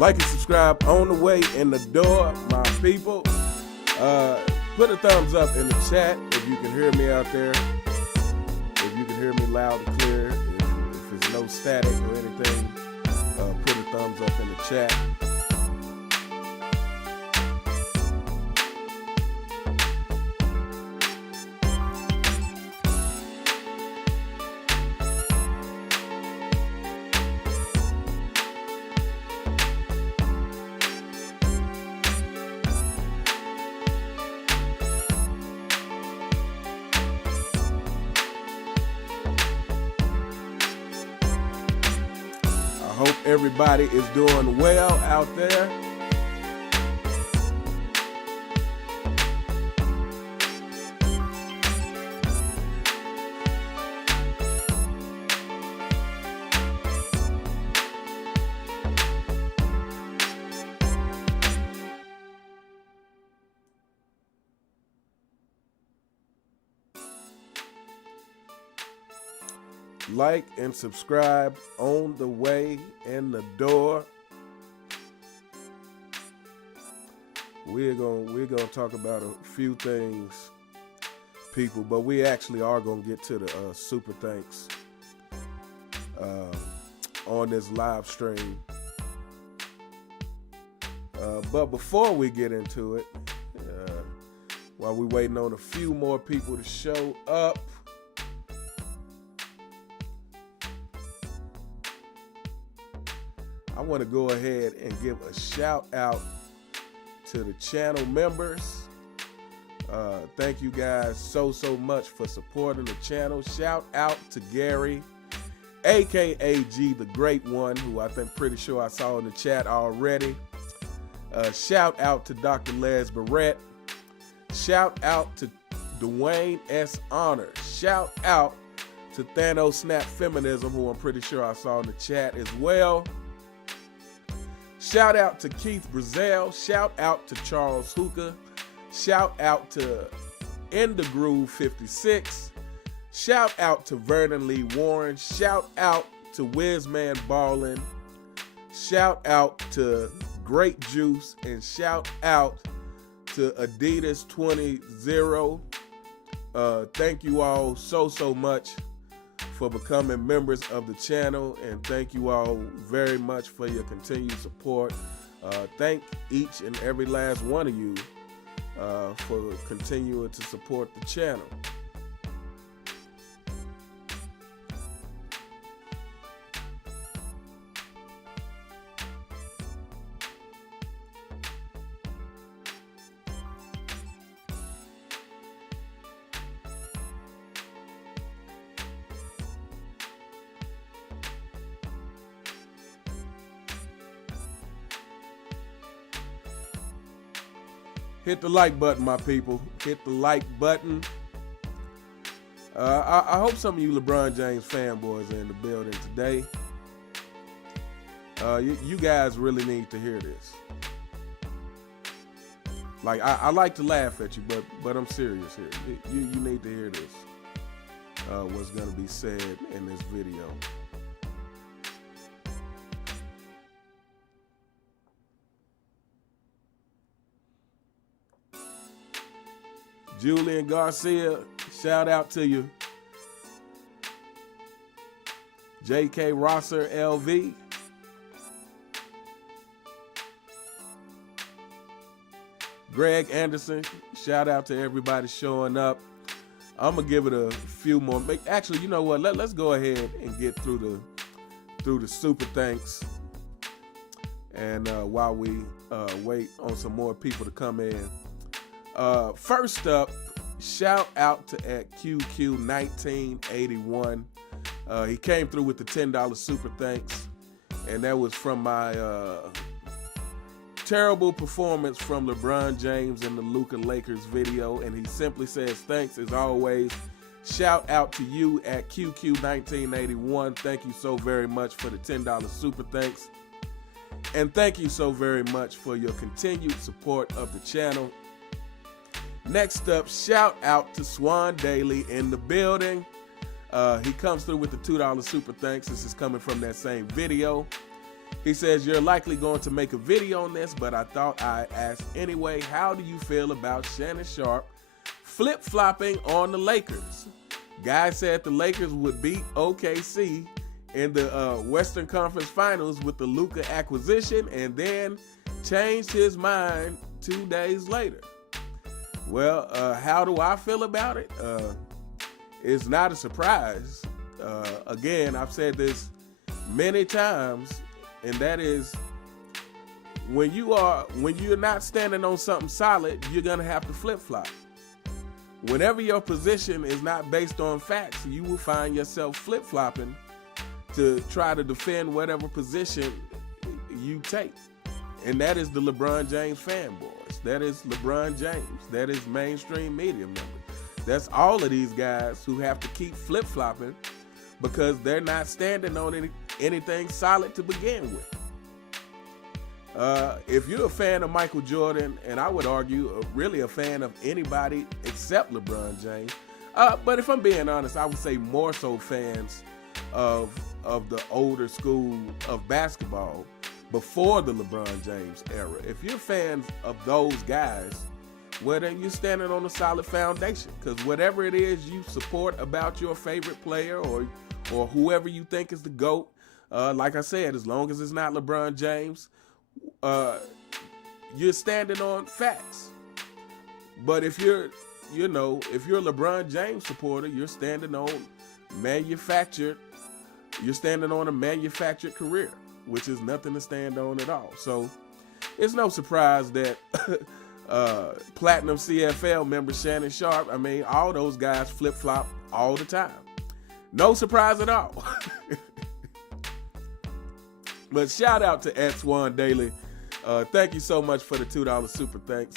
Like and subscribe on the way in the door, my people. Put a thumbs up in the chat if you can hear me out there. If you can hear me loud and clear. If there's no static or anything, put a thumbs up in the chat. Hope everybody is doing well out there. Like and subscribe on the way in the door. We're gonna talk about a few things, people, but we actually are gonna get to the super thanks on this live stream. But before we get into it, while we're waiting on a few more people to show up, I want to go ahead and give a shout out to the channel members. Thank you guys so much for supporting the channel. Shout out to Gary, aka G the Great One, who I think pretty sure I saw in the chat already. Shout out to Dr. Les Barrett. Shout out to Dwayne S. Honor. Shout out to Thanos Snap Feminism, who I'm pretty sure I saw in the chat as well. Shout out to Keith Brazell. Shout out to Charles Hooker. Shout out to In the Groove 56. Shout out to Vernon Lee Warren. Shout out to Wizman Ballin. Shout out to Great Juice. And shout out to Adidas 20. Thank you all so much for becoming members of the channel, and thank you all very much for your continued support. Thank each and every last one of you for continuing to support the channel. Hit the like button, my people. Hit the like button. I hope some of you LeBron James fanboys are in the building today. You guys really need to hear this. Like, I like to laugh at you, but I'm serious here. You need to hear this. What's going to be said in this video. Julian Garcia, shout out to you. J.K. Rosser, LV. Greg Anderson, shout out to everybody showing up. I'm going to give it a few more. Actually, you know what? Let's go ahead and get through the super thanks. And while we wait on some more people to come in. First up, shout out to at QQ1981. He came through with the $10 super thanks, and that was from my terrible performance from LeBron James in the Luka Lakers video, and he simply says, thanks as always. Shout out to you at QQ1981. Thank you so very much for the $10 super thanks. And thank you so very much for your continued support of the channel. Next up, shout out to Swan Daly in the building. He comes through with the $2 super thanks. This is coming from that same video. He says, you're likely going to make a video on this, but I thought I'd ask anyway. How do you feel about Shannon Sharpe flip-flopping on the Lakers? Guy said the Lakers would beat OKC in the Western Conference Finals with the Luka acquisition, and then changed his mind 2 days later. Well, how do I feel about it? It's not a surprise. Again, I've said this many times, and that is, when you're not standing on something solid, you're gonna have to flip-flop. Whenever your position is not based on facts, you will find yourself flip-flopping to try to defend whatever position you take. And that is the LeBron James fanboys. That is LeBron James. That is mainstream media members. That's all of these guys who have to keep flip-flopping because they're not standing on anything solid to begin with. If you're a fan of Michael Jordan, and I would argue really a fan of anybody except LeBron James, but if I'm being honest, I would say more so fans of the older school of basketball before the LeBron James era. If you're fans of those guys, well, then you're standing on a solid foundation, because whatever it is you support about your favorite player or whoever you think is the GOAT, like I said, as long as it's not LeBron James, you're standing on facts. But if you're a LeBron James supporter, you're standing on a manufactured career, which is nothing to stand on at all. So it's no surprise that Platinum CFL member Shannon Sharpe, all those guys flip-flop all the time. No surprise at all. But shout out to @Swan Daily. Thank you so much for the $2 super thanks.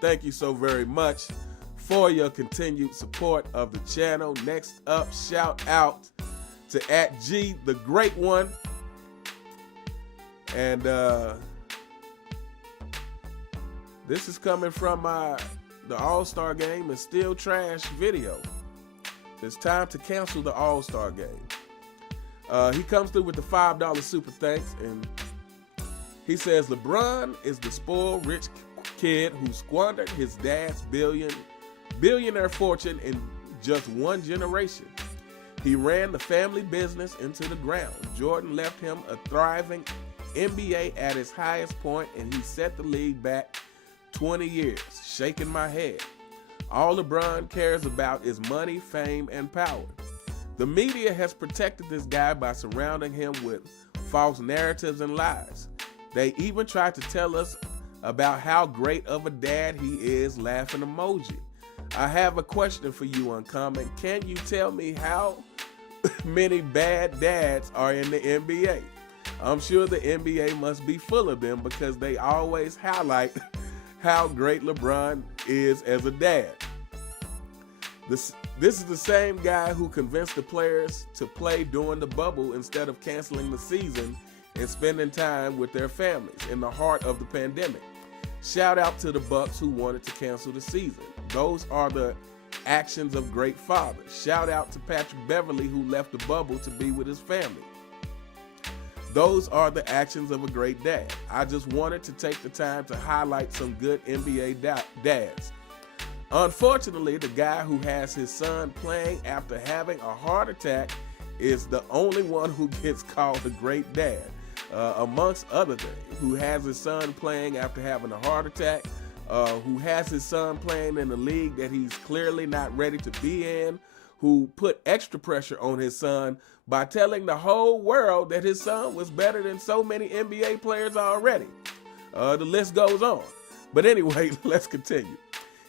Thank you so very much for your continued support of the channel. Next up, shout out to @G the Great One. And this is coming from the All-Star Game and Still Trash video. It's time to cancel the All-Star Game. He comes through with the $5 super thanks, and he says, LeBron is the spoiled rich kid who squandered his dad's billionaire fortune in just one generation. He ran the family business into the ground. Jordan left him a thriving NBA at its highest point, and he set the league back 20 years. Shaking my head. All LeBron cares about is money, fame, and power. The media has protected this guy by surrounding him with false narratives and lies. They even tried to tell us about how great of a dad he is, laughing emoji. I have a question for you, Uncommon. Can you tell me how many bad dads are in the NBA? I'm sure the NBA must be full of them because they always highlight how great LeBron is as a dad. This is the same guy who convinced the players to play during the bubble instead of canceling the season and spending time with their families in the heart of the pandemic. Shout out to the Bucks who wanted to cancel the season. Those are the actions of great fathers. Shout out to Patrick Beverley who left the bubble to be with his family. Those are the actions of a great dad. I just wanted to take the time to highlight some good NBA dads. Unfortunately, the guy who has his son playing after having a heart attack is the only one who gets called a great dad, amongst other things. Who has his son playing after having a heart attack, who has his son playing in a league that he's clearly not ready to be in, who put extra pressure on his son by telling the whole world that his son was better than so many NBA players already. The list goes on. But anyway, let's continue.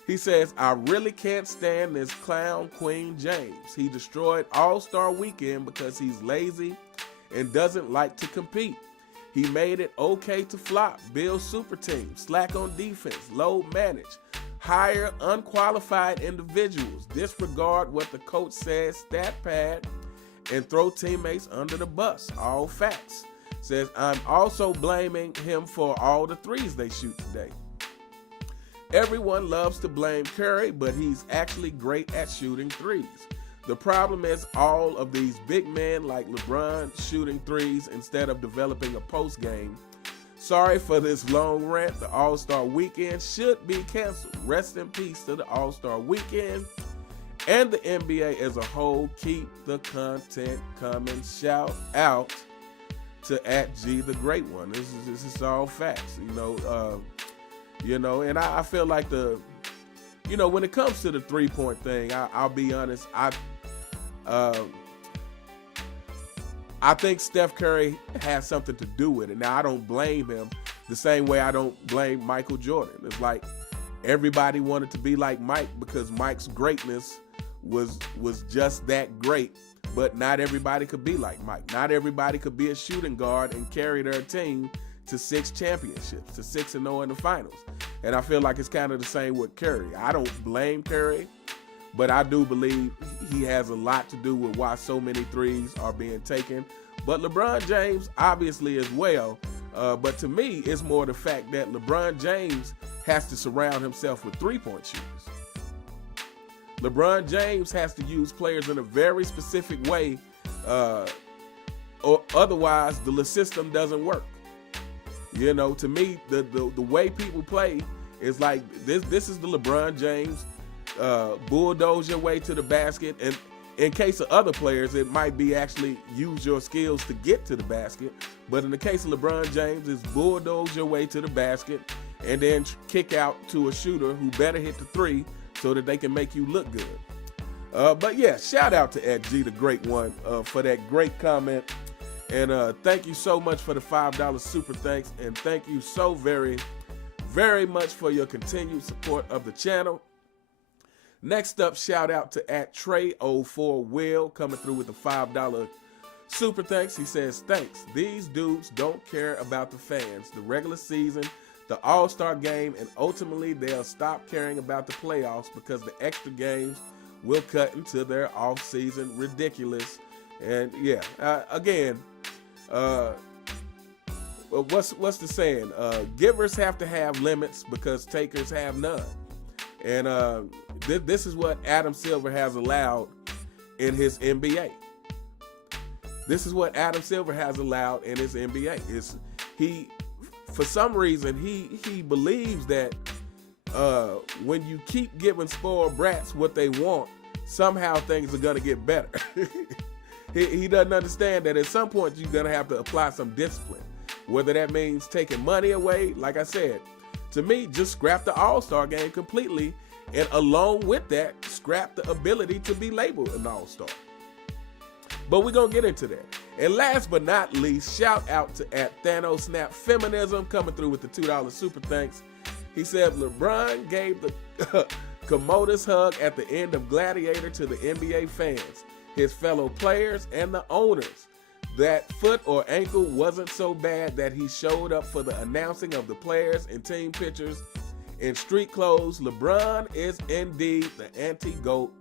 He says, I really can't stand this clown Queen James. He destroyed All-Star Weekend because he's lazy and doesn't like to compete. He made it okay to flop, build super teams, slack on defense, load manage, hire unqualified individuals, disregard what the coach says, stat pad, and throw teammates under the bus. All facts. Says, I'm also blaming him for all the threes they shoot today. Everyone loves to blame Curry, but he's actually great at shooting threes. The problem is all of these big men like LeBron shooting threes instead of developing a post game. Sorry for this long rant. The All-Star Weekend should be canceled. Rest in peace to the All-Star Weekend and the NBA as a whole. Keep the content coming. Shout out to @G the Great One. This is all facts, and I feel like when it comes to the 3-point thing, I'll be honest. I think Steph Curry has something to do with it. Now, I don't blame him the same way I don't blame Michael Jordan. It's like everybody wanted to be like Mike because Mike's greatness was just that great, but not everybody could be like Mike. Not everybody could be a shooting guard and carry their team to 6 championships, to 6-0 in the finals. And I feel like it's kind of the same with Curry. I don't blame Curry, but I do believe he has a lot to do with why so many threes are being taken. But LeBron James obviously as well. But to me, it's more the fact that LeBron James has to surround himself with 3-point shooters. LeBron James has to use players in a very specific way, or otherwise the system doesn't work. To me, the way people play is like this is the LeBron James bulldoze your way to the basket, and in case of other players, it might be actually use your skills to get to the basket. But in the case of LeBron James, it's bulldoze your way to the basket and then kick out to a shooter who better hit the 3 so that they can make you look good. But yeah, shout out to @G the Great One for that great comment. And thank you so much for the $5 super thanks. And thank you so very, very much for your continued support of the channel. Next up, shout out to @Trey04Will coming through with the $5 super thanks. He says, thanks. These dudes don't care about the fans, the regular season, the All-Star game, and ultimately they'll stop caring about the playoffs because the extra games will cut into their off-season ridiculous. And yeah, again, what's the saying? Givers have to have limits because takers have none. And this is what Adam Silver has allowed in his NBA. This is what Adam Silver has allowed in his NBA. For some reason, he believes that when you keep giving spoiled brats what they want, somehow things are gonna get better. He doesn't understand that at some point you're gonna have to apply some discipline. Whether that means taking money away, like I said, to me, just scrap the All-Star game completely, and along with that, scrap the ability to be labeled an All-Star. But we're gonna get into that. And last but not least, shout out to @ThanosSnapFeminism coming through with the $2 super thanks. He said LeBron gave the commodus hug at the end of Gladiator to the NBA fans, his fellow players, and the owners. That foot or ankle wasn't so bad that he showed up for the announcing of the players and team pictures in street clothes. LeBron is indeed the anti-GOAT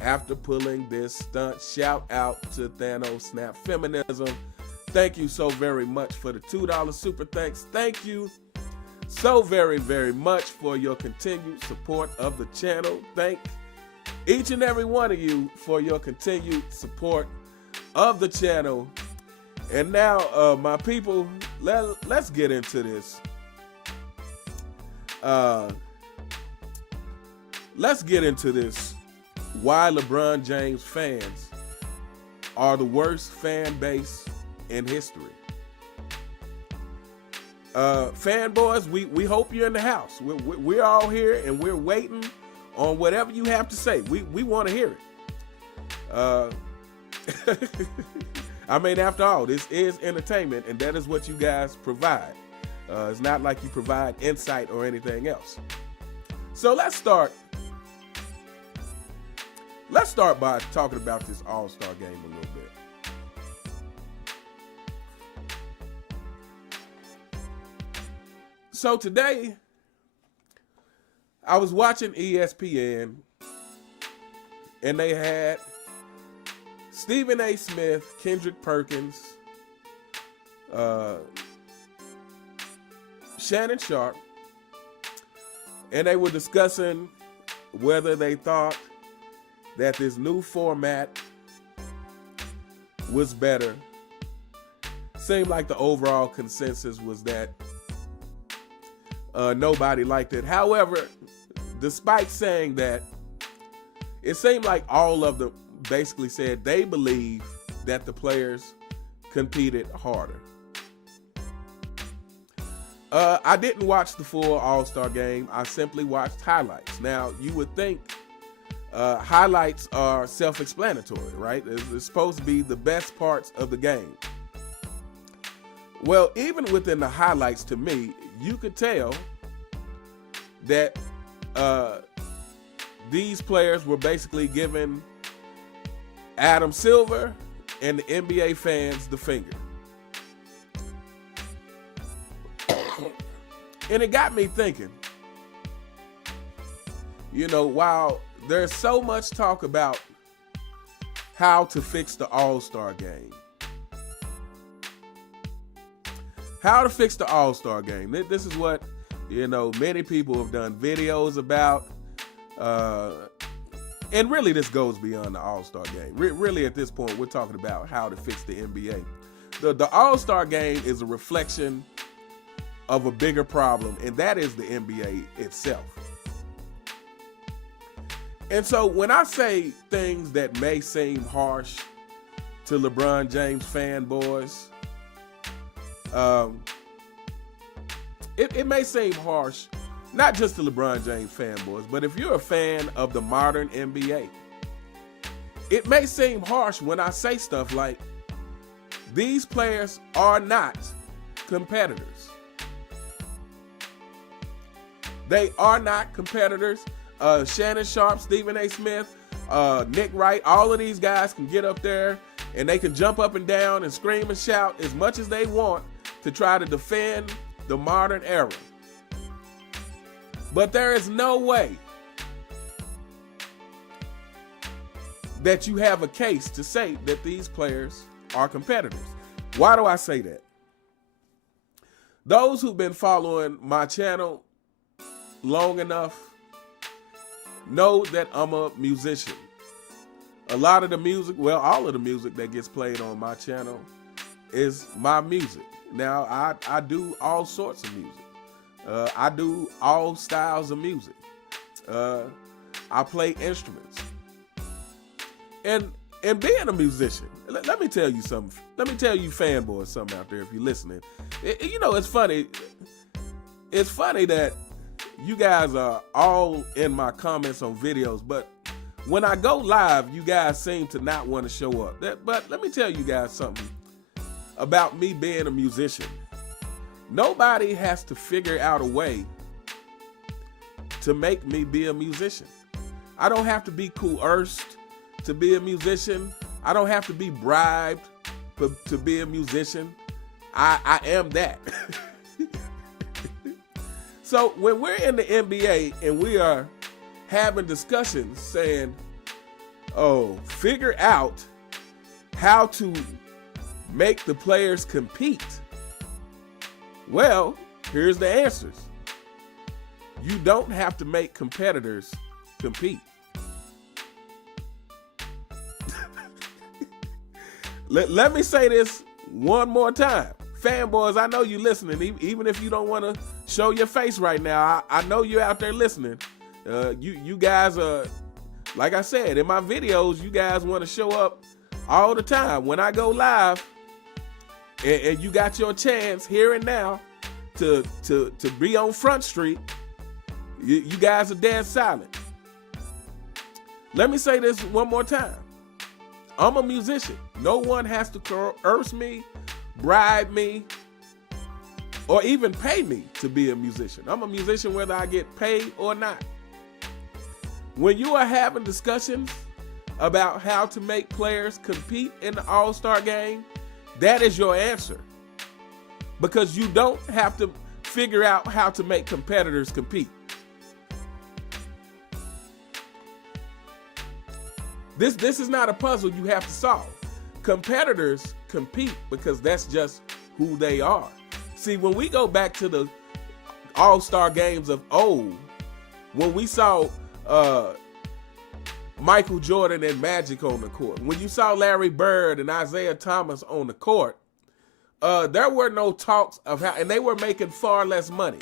after pulling this stunt. Shout out to ThanosSnapFeminism. Thank you so very much for the $2 super thanks. Thank you so very, very much for your continued support of the channel. Thank each and every one of you for your continued support of the channel. And now, my people, let's get into this. Let's get into this. Why LeBron James fans are the worst fan base in history. Fanboys, we hope you're in the house. We're all here and we're waiting on whatever you have to say. We want to hear it. I mean, after all, this is entertainment, and that is what you guys provide. It's not like you provide insight or anything else. So let's start by talking about this All-Star game a little bit. So today, I was watching ESPN, and they had Stephen A. Smith, Kendrick Perkins, Shannon Sharp, and they were discussing whether they thought that this new format was better. Seemed like the overall consensus was that nobody liked it. However, despite saying that, it seemed like all of them basically said they believe that the players competed harder. I didn't watch the full All-Star game. I simply watched highlights. Now, you would think highlights are self-explanatory, right? It's supposed to be the best parts of the game. Well, even within the highlights, to me, you could tell that these players were basically giving Adam Silver and the NBA fans the finger. And it got me thinking, you know, while there's so much talk about how to fix the All-Star game, how to fix the All-Star game. This is what, you know, many people have done videos about. And really this goes beyond the All-Star game. Really at this point, we're talking about how to fix the NBA. The All-Star game is a reflection of a bigger problem, and that is the NBA itself. And so when I say things that may seem harsh to LeBron James fanboys, it may seem harsh, not just to LeBron James fanboys, but if you're a fan of the modern NBA, it may seem harsh when I say stuff like, these players are not competitors. They are not competitors. Shannon Sharp, Stephen A. Smith, Nick Wright, all of these guys can get up there and they can jump up and down and scream and shout as much as they want to try to defend the modern era. But there is no way that you have a case to say that these players are competitors. Why do I say that? Those who've been following my channel long enough know that I'm a musician. A lot of the music, well, all of the music that gets played on my channel is my music. Now, I do all sorts of music. I do all styles of music. I play instruments. And being a musician, let me tell you something. Let me tell you fanboys something out there if you're listening. You know, it's funny. It's funny that you guys are all in my comments on videos, but when I go live, you guys seem to not want to show up. But let me tell you guys something about me being a musician. Nobody has to figure out a way to make me be a musician. I don't have to be coerced to be a musician. I don't have to be bribed to be a musician. I am that. So when we're in the NBA and we are having discussions saying, oh, figure out how to make the players compete. Well, here's the answers. You don't have to make competitors compete. Let me say this one more time. Fanboys, I know you listening, even if you don't want to show your face right now. I know you're out there listening. You guys are, like I said, in my videos, you guys want to show up all the time. When I go live, and you got your chance here and now to be on Front Street, you guys are dead silent. Let me say this one more time. I'm a musician. No one has to coerce me, bribe me, or even pay me to be a musician. I'm a musician whether I get paid or not. When you are having discussions about how to make players compete in the All-Star game, that is your answer. Because you don't have to figure out how to make competitors compete. This is not a puzzle you have to solve. Competitors compete because that's just who they are. See, when we go back to the All-Star games of old, when we saw Michael Jordan and Magic on the court. When you saw Larry Bird and Isaiah Thomas on the court, there were no talks of how, and they were making far less money.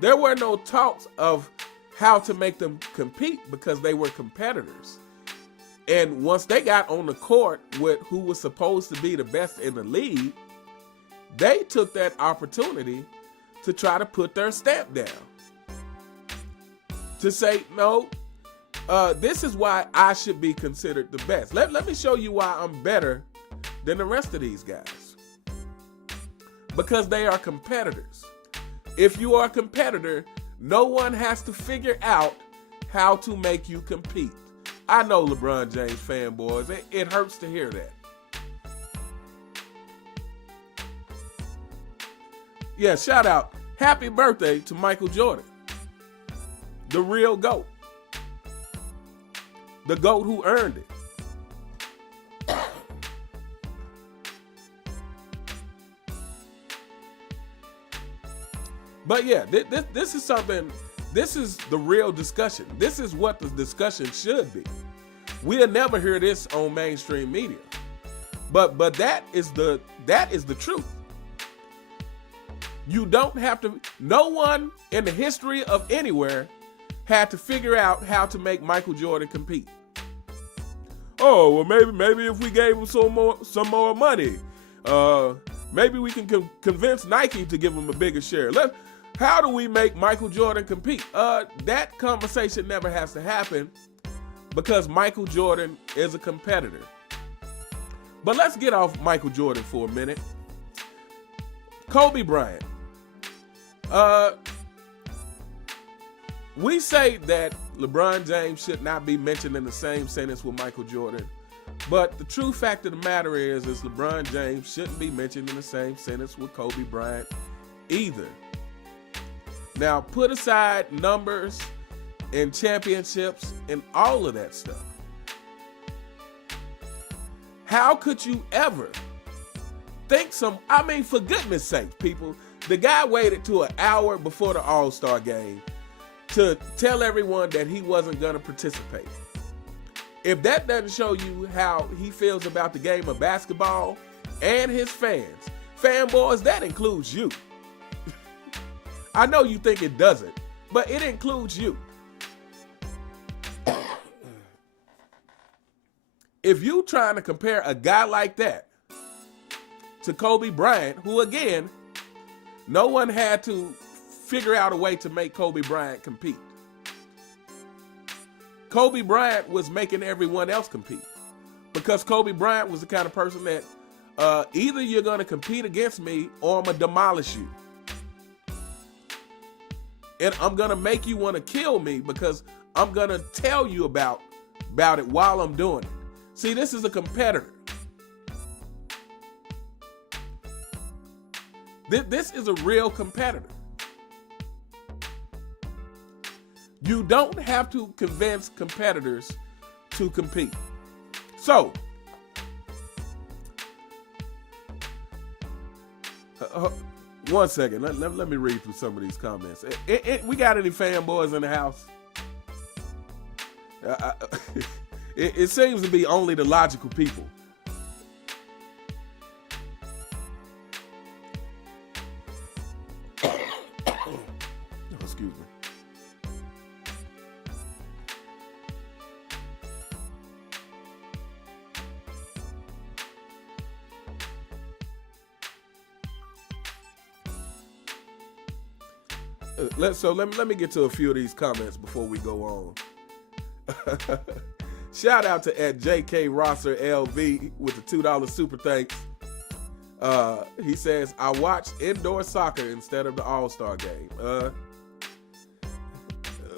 There were no talks of how to make them compete because they were competitors. And once they got on the court with who was supposed to be the best in the league, they took that opportunity to try to put their stamp down. To say, no, this is why I should be considered the best. Let me show you why I'm better than the rest of these guys. Because they are competitors. If you are a competitor, no one has to figure out how to make you compete. I know LeBron James fanboys. It hurts to hear that. Yeah, shout out. Happy birthday to Michael Jordan. The real GOAT. The GOAT who earned it. But yeah, this is something, this is the real discussion. This is what the discussion should be. We'll never hear this on mainstream media. But that is the truth. You don't have to, no one in the history of anywhere had to figure out how to make Michael Jordan compete. Oh, well, maybe if we gave him some more money, maybe we can convince Nike to give him a bigger share. How do we make Michael Jordan compete? That conversation never has to happen because Michael Jordan is a competitor. But let's get off Michael Jordan for a minute. Kobe Bryant. We say that LeBron James should not be mentioned in the same sentence with Michael Jordan. But the true fact of the matter is LeBron James shouldn't be mentioned in the same sentence with Kobe Bryant either. Now, put aside numbers and championships and all of that stuff. How could you ever think for goodness sake, people, the guy waited to an hour before the All-Star game to tell everyone that he wasn't going to participate. If that doesn't show you how he feels about the game of basketball and his fanboys, that includes you. I know you think it doesn't, but it includes you. If you trying to compare a guy like that to Kobe Bryant, who again, no one had to figure out a way to make Kobe Bryant compete. Kobe Bryant was making everyone else compete because Kobe Bryant was the kind of person that either you're going to compete against me or I'm going to demolish you. And I'm going to make you want to kill me because I'm going to tell you about it while I'm doing it. See, this is a competitor. This is a real competitor. You don't have to convince competitors to compete. So, one second. Let me read through some of these comments. We got any fanboys in the house? It seems to be only the logical people. Excuse me. Let me get to a few of these comments before we go on. Shout out to at JK Rosser LV with the $2 super thanks. He says, I watched indoor soccer instead of the All-Star game.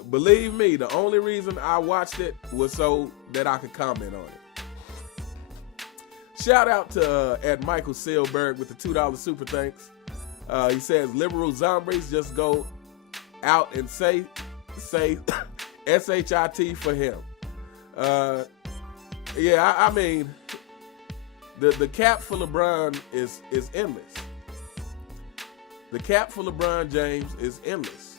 Believe me, the only reason I watched it was so that I could comment on it. Shout out to at Michael Seelberg with the $2 super thanks. He says, liberal zombies just go out and say SHIT for him. Yeah, I mean, the cap for LeBron is endless. The cap for LeBron James is endless.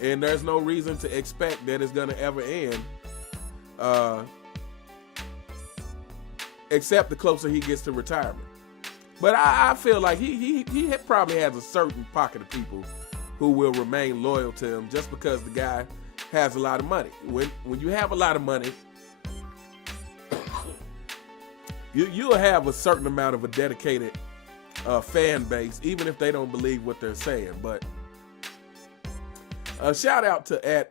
And there's no reason to expect that it's going to ever end except the closer he gets to retirement. But I feel like he probably has a certain pocket of people who will remain loyal to him just because the guy has a lot of money. When you have a lot of money, you'll have a certain amount of a dedicated fan base, even if they don't believe what they're saying. But shout out to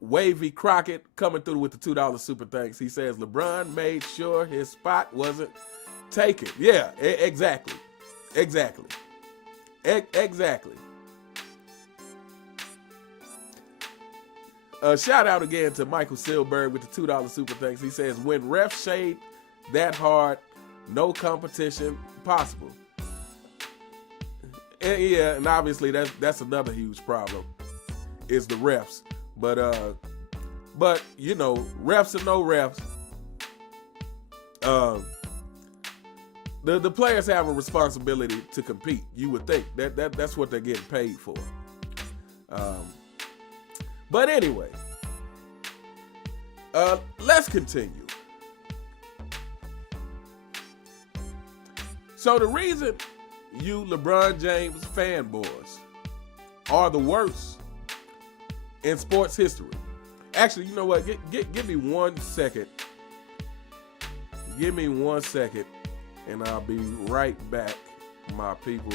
Wavy Crockett coming through with the $2 super thanks. He says LeBron made sure his spot wasn't taken. Yeah, exactly. Shout out again to Michael Silberg with the $2 super thanks. He says, when refs shade that hard, no competition possible. And yeah, and obviously that's another huge problem, is the refs. But you know, refs or no refs, the players have a responsibility to compete. You would think that's what they're getting paid for. But anyway, let's continue. So the reason you LeBron James fanboys are the worst in sports history. Actually, you know what? Give me 1 second. Give me 1 second, and I'll be right back, my people.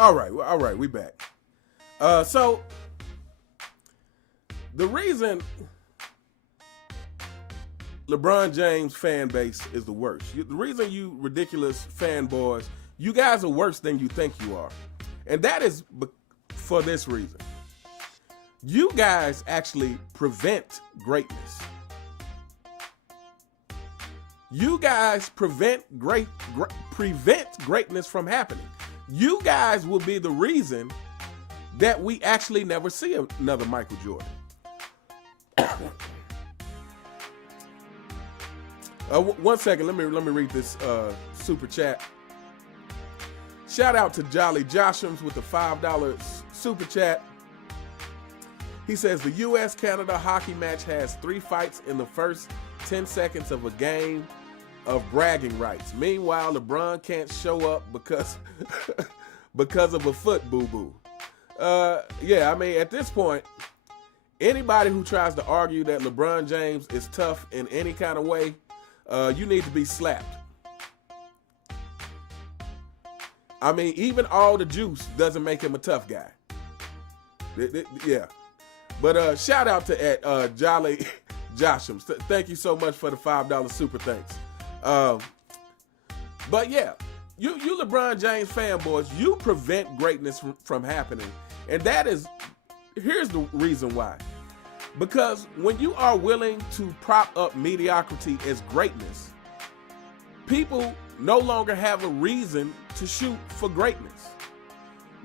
All right, we back. So the reason LeBron James fan base is the worst, the reason you ridiculous fanboys, you guys are worse than you think you are. And that is for this reason. You guys actually prevent greatness. You guys prevent greatness from happening. You guys will be the reason that we actually never see another Michael Jordan. 1 second, let me read this super chat. Shout out to Jolly Joshams with the $5 super chat. He says the U.S.-Canada hockey match has 3 fights in the first 10 seconds of a game of bragging rights. Meanwhile, LeBron can't show up because of a foot boo-boo. Yeah, I mean, at this point, anybody who tries to argue that LeBron James is tough in any kind of way, you need to be slapped. I mean, even all the juice doesn't make him a tough guy. Yeah. But shout out to Jolly Josham, thank you so much for the $5 super thanks. But yeah, you LeBron James fanboys, you prevent greatness from happening. And here's the reason why. Because when you are willing to prop up mediocrity as greatness, people no longer have a reason to shoot for greatness.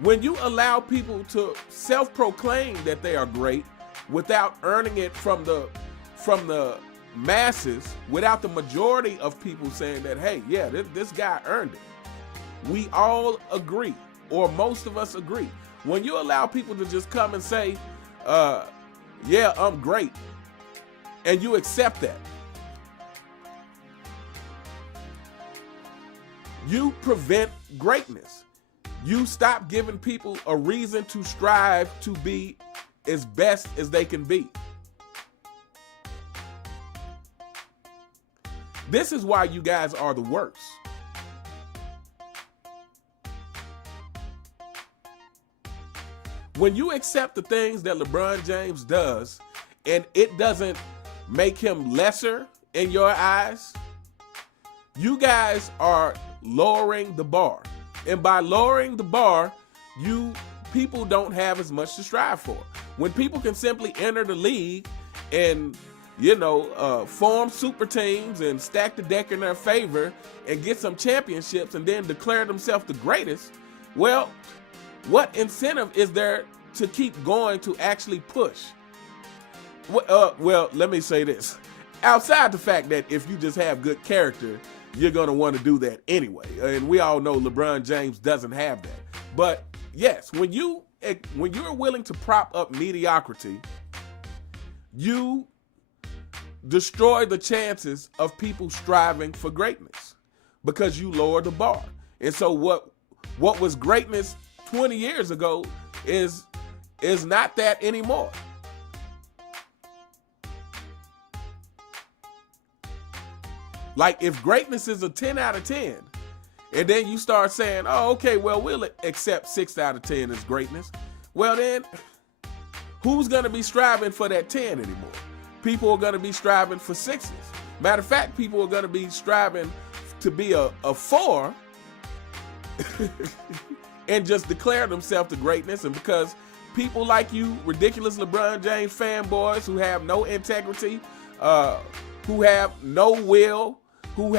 When you allow people to self-proclaim that they are great without earning it from the masses, without the majority of people saying that, hey, yeah, this guy earned it. We all agree, or most of us agree. When you allow people to just come and say, yeah, I'm great, and you accept that, you prevent greatness. You stop giving people a reason to strive to be as best as they can be. This is why you guys are the worst. When you accept the things that LeBron James does and it doesn't make him lesser in your eyes, you guys are lowering the bar. And by lowering the bar, people don't have as much to strive for. When people can simply enter the league and, form super teams and stack the deck in their favor and get some championships and then declare themselves the greatest, well, what incentive is there to keep going to actually push? Well, let me say this. Outside the fact that if you just have good character, you're going to want to do that anyway. And we all know LeBron James doesn't have that. But yes, when you're willing to prop up mediocrity, you destroy the chances of people striving for greatness because you lower the bar. And so what was greatness 20 years ago is not that anymore. Like if greatness is a 10 out of 10, and then you start saying, oh, okay, well, we'll accept 6 out of 10 as greatness. Well, then who's going to be striving for that 10 anymore? People are going to be striving for 6s. Matter of fact, people are going to be striving to be a 4 and just declare themselves to greatness. And because people like you, ridiculous LeBron James fanboys who have no integrity, who have no will, who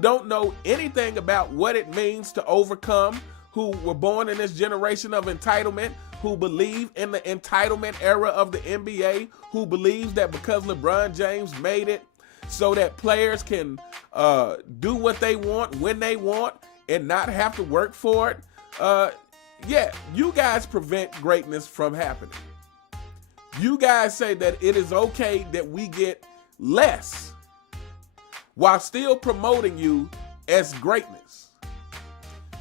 don't know anything about what it means to overcome, who were born in this generation of entitlement, who believe in the entitlement era of the NBA, who believes that because LeBron James made it so that players can do what they want when they want and not have to work for it. Yeah, you guys prevent greatness from happening. You guys say that it is okay that we get less while still promoting you as greatness.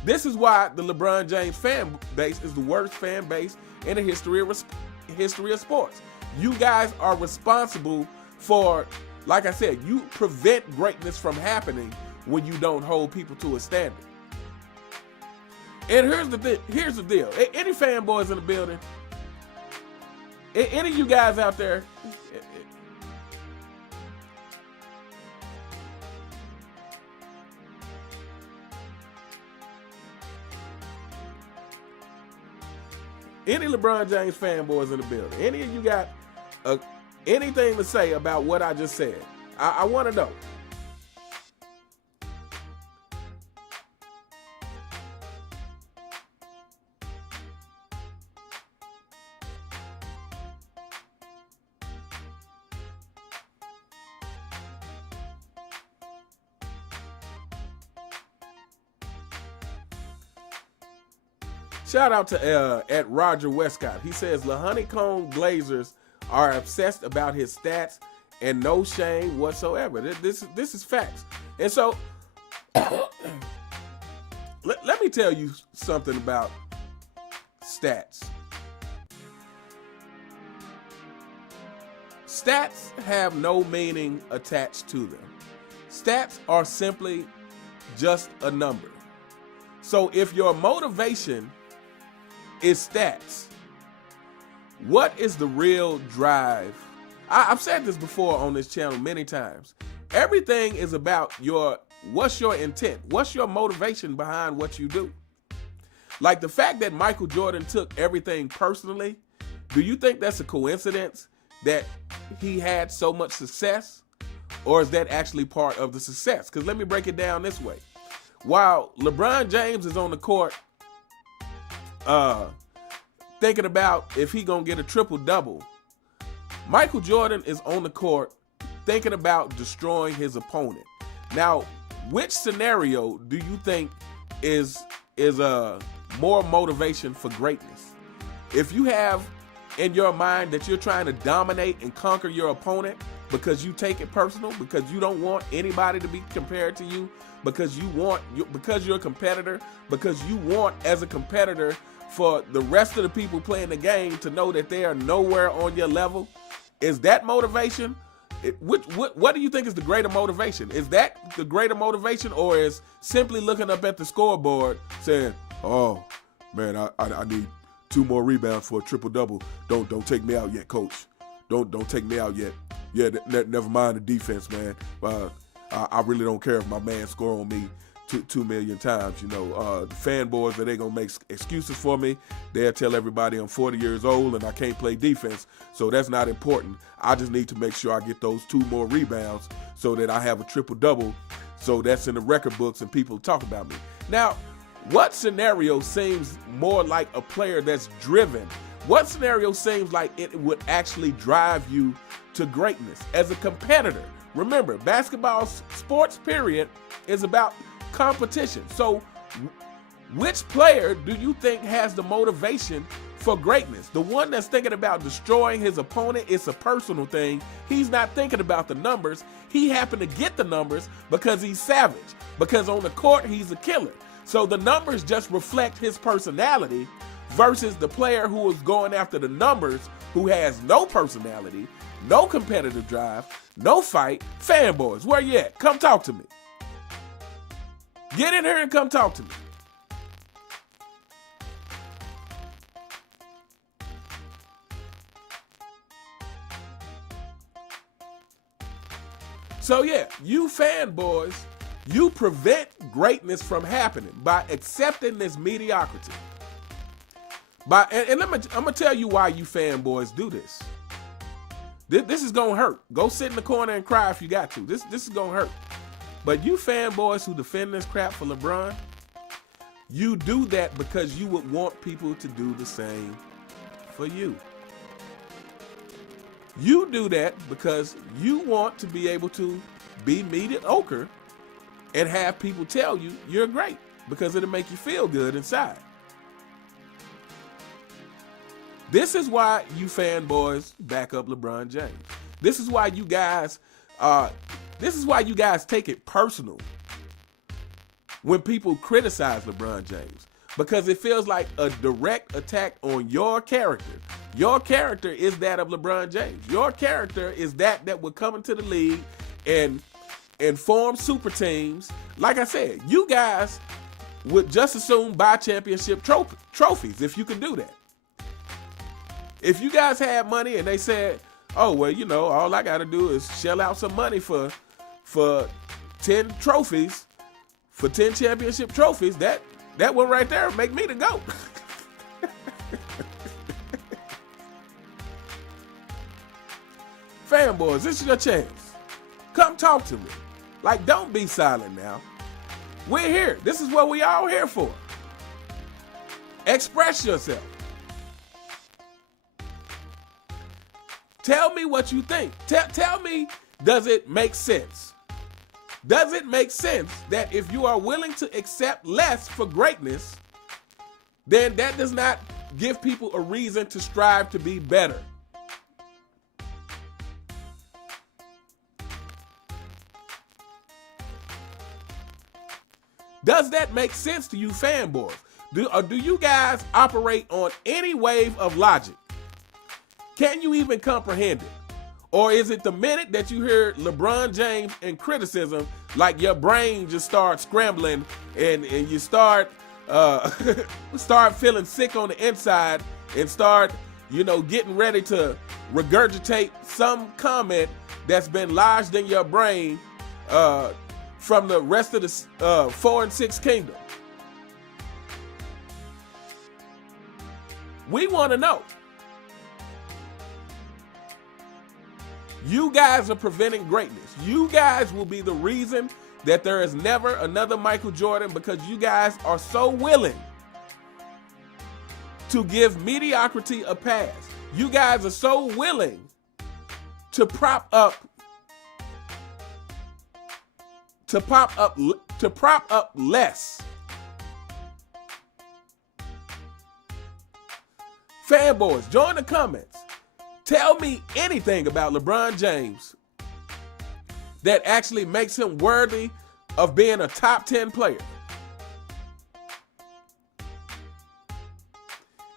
This is why the LeBron James fan base is the worst fan base in the history of sports. You guys are responsible for, like I said, you prevent greatness from happening when you don't hold people to a standard. And here's the deal. Any fanboys in the building, any of you guys out there, any LeBron James fanboys in the building, any of you got anything to say about what I just said? I want to know. Shout out to at Roger Westcott. He says the Honeycomb Glazers are obsessed about his stats and no shame whatsoever. This is facts. And so let me tell you something about stats. Stats have no meaning attached to them. Stats are simply just a number. So if your motivation is stats, what is the real drive? I've said this before on this channel many times. Everything is about what's your intent? What's your motivation behind what you do? Like the fact that Michael Jordan took everything personally, do you think that's a coincidence that he had so much success? Or is that actually part of the success? Because let me break it down this way. While LeBron James is on the court thinking about if he gonna get a triple-double, Michael Jordan is on the court thinking about destroying his opponent. Now, which scenario do you think is more motivation for greatness? If you have in your mind that you're trying to dominate and conquer your opponent because you take it personal, because you don't want anybody to be compared to you, because you're a competitor, because you want as a competitor for the rest of the people playing the game to know that they are nowhere on your level, is that motivation? What do you think is the greater motivation? Is that the greater motivation, or is simply looking up at the scoreboard saying, "Oh man, I need 2 more rebounds for a triple-double. Don't take me out yet, coach. Don't take me out yet. Yeah, never mind the defense, man. I really don't care if my man score on me 2 million times. You know, the fanboys that they gonna make excuses for me. They'll tell everybody I'm 40 years old and I can't play defense, so that's not important. I just need to make sure I get those 2 more rebounds so that I have a triple-double, so that's in the record books and people talk about me." Now, what scenario seems more like a player that's driven? What scenario seems like it would actually drive you to greatness as a competitor? Remember, basketball, sports period, is about competition. So which player do you think has the motivation for greatness? The one that's thinking about destroying his opponent, it's a personal thing. He's not thinking about the numbers. He happened to get the numbers because he's savage, because on the court he's a killer. So the numbers just reflect his personality versus the player who is going after the numbers, who has no personality, no competitive drive, no fight. Fanboys, where you at? Come talk to me. Get in here and come talk to me. So yeah, you fanboys, you prevent greatness from happening by accepting this mediocrity. And I'm gonna tell you why you fanboys do this. This is gonna hurt. Go sit in the corner and cry if you got to. This is gonna hurt. But you fanboys who defend this crap for LeBron, you do that because you would want people to do the same for you. You do that because you want to be able to be mediocre and have people tell you you're great, because it'll make you feel good inside. This is why you fanboys back up LeBron James. This is why you guys take it personal when people criticize LeBron James, because it feels like a direct attack on your character. Your character is that of LeBron James. Your character is that would come into the league and form super teams. Like I said, you guys would just as soon buy championship trophies if you could do that. If you guys had money and they said, "Oh, well, you know, all I got to do is shell out some money for 10 trophies, for 10 championship trophies," that one right there would make me the GOAT. Fanboys, this is your chance. Come talk to me. Like, don't be silent now. We're here. This is what we all here for. Express yourself. Tell me what you think. Tell me, does it make sense? Does it make sense that if you are willing to accept less for greatness, then that does not give people a reason to strive to be better? Does that make sense to you fanboys? Do you guys operate on any wave of logic? Can you even comprehend it? Or is it the minute that you hear LeBron James and criticism, like your brain just starts scrambling and you start feeling sick on the inside and start getting ready to regurgitate some comment that's been lodged in your brain from the rest of the 4 and 6 kingdom. We want to know. You guys are preventing greatness. You guys will be the reason that there is never another Michael Jordan, because you guys are so willing to give mediocrity a pass. You guys are so willing to prop up less. Fanboys, join the comments. Tell me anything about LeBron James that actually makes him worthy of being a top 10 player.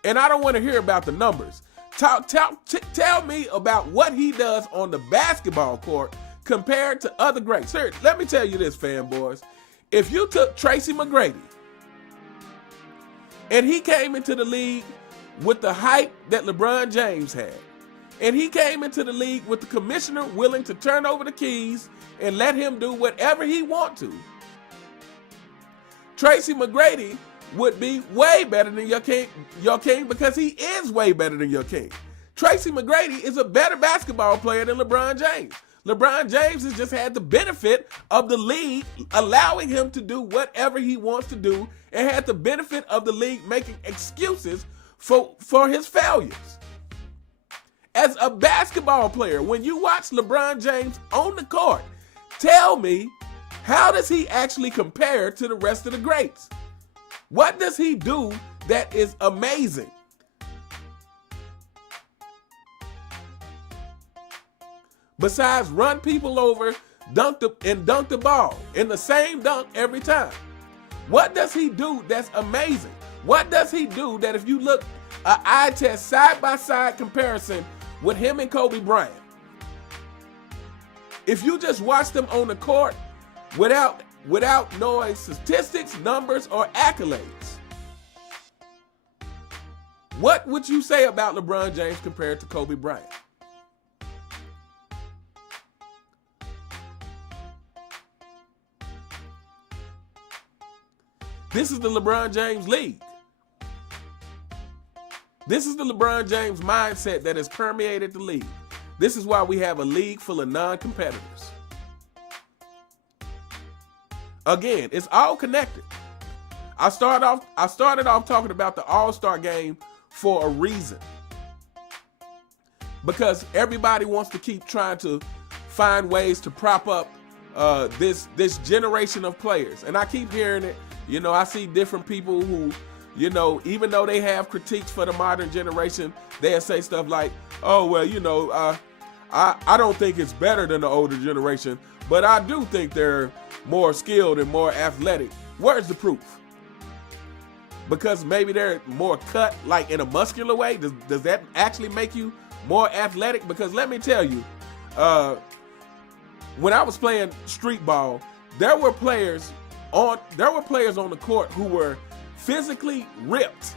And I don't want to hear about the numbers. Tell me about what he does on the basketball court compared to other greats. Sir, let me tell you this, fanboys. If you took Tracy McGrady and he came into the league with the hype that LeBron James had, and he came into the league with the commissioner willing to turn over the keys and let him do whatever he wants to, Tracy McGrady would be way better than your king, because he is way better than your king. Tracy McGrady is a better basketball player than LeBron James. LeBron James has just had the benefit of the league allowing him to do whatever he wants to do, and had the benefit of the league making excuses for his failures. As a basketball player, when you watch LeBron James on the court, tell me, how does he actually compare to the rest of the greats? What does he do that is amazing? Besides run people over, dunk the ball in the same dunk every time. What does he do that's amazing? What does he do that, if you look an eye test side-by-side comparison with him and Kobe Bryant, if you just watch them on the court without knowing statistics, numbers, or accolades, what would you say about LeBron James compared to Kobe Bryant? This is the LeBron James league. This is the LeBron James mindset that has permeated the league. This is why we have a league full of non-competitors. Again, it's all connected. I started off talking about the All-Star game for a reason. Because everybody wants to keep trying to find ways to prop up this generation of players. And I keep hearing it. I see different people who, even though they have critiques for the modern generation, they'll say stuff like, oh, well, I don't think it's better than the older generation, but I do think they're more skilled and more athletic. Where's the proof? Because maybe they're more cut, like in a muscular way. Does that actually make you more athletic? Because let me tell you, when I was playing street ball, there were players on the court who were physically ripped.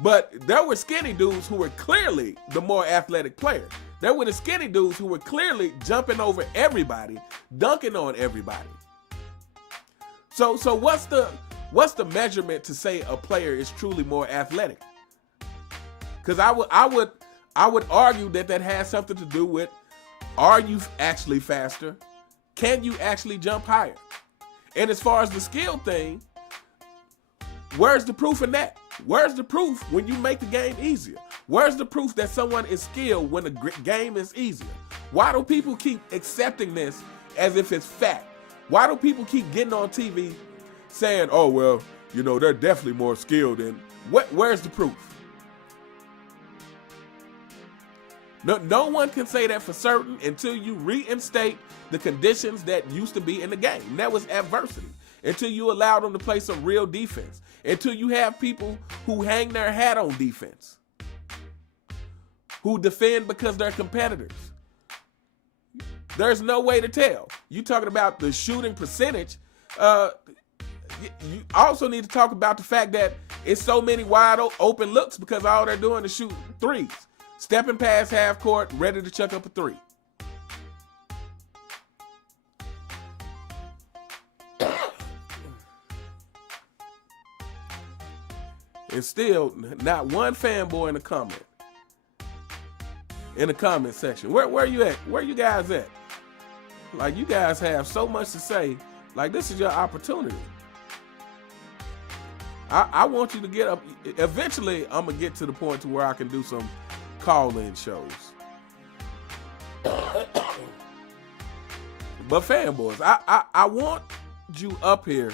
But there were skinny dudes who were clearly the more athletic player. There were the skinny dudes who were clearly jumping over everybody, dunking on everybody. So what's the measurement to say a player is truly more athletic? Because I would argue that has something to do with, are you actually faster? Can you actually jump higher? And as far as the skill thing, where's the proof in that? Where's the proof when you make the game easier? Where's the proof that someone is skilled when the game is easier? Why do people keep accepting this as if it's fact? Why do people keep getting on TV saying, oh, well, they're definitely more skilled than... Where's the proof? No one can say that for certain until you reinstate the conditions that used to be in the game. And that was adversity. Until you allow them to play some real defense. Until you have people who hang their hat on defense. Who defend because they're competitors. There's no way to tell. You talking about the shooting percentage. you also need to talk about the fact that it's so many wide open looks because all they're doing is shooting threes. Stepping past half court, ready to chuck up a three. And still, not one fanboy in the comment section. Where you at? Where you guys at? Like, you guys have so much to say. Like, this is your opportunity. I want you to get up. Eventually, I'm going to get to the point to where I can do some call-in shows. But fanboys, I want you up here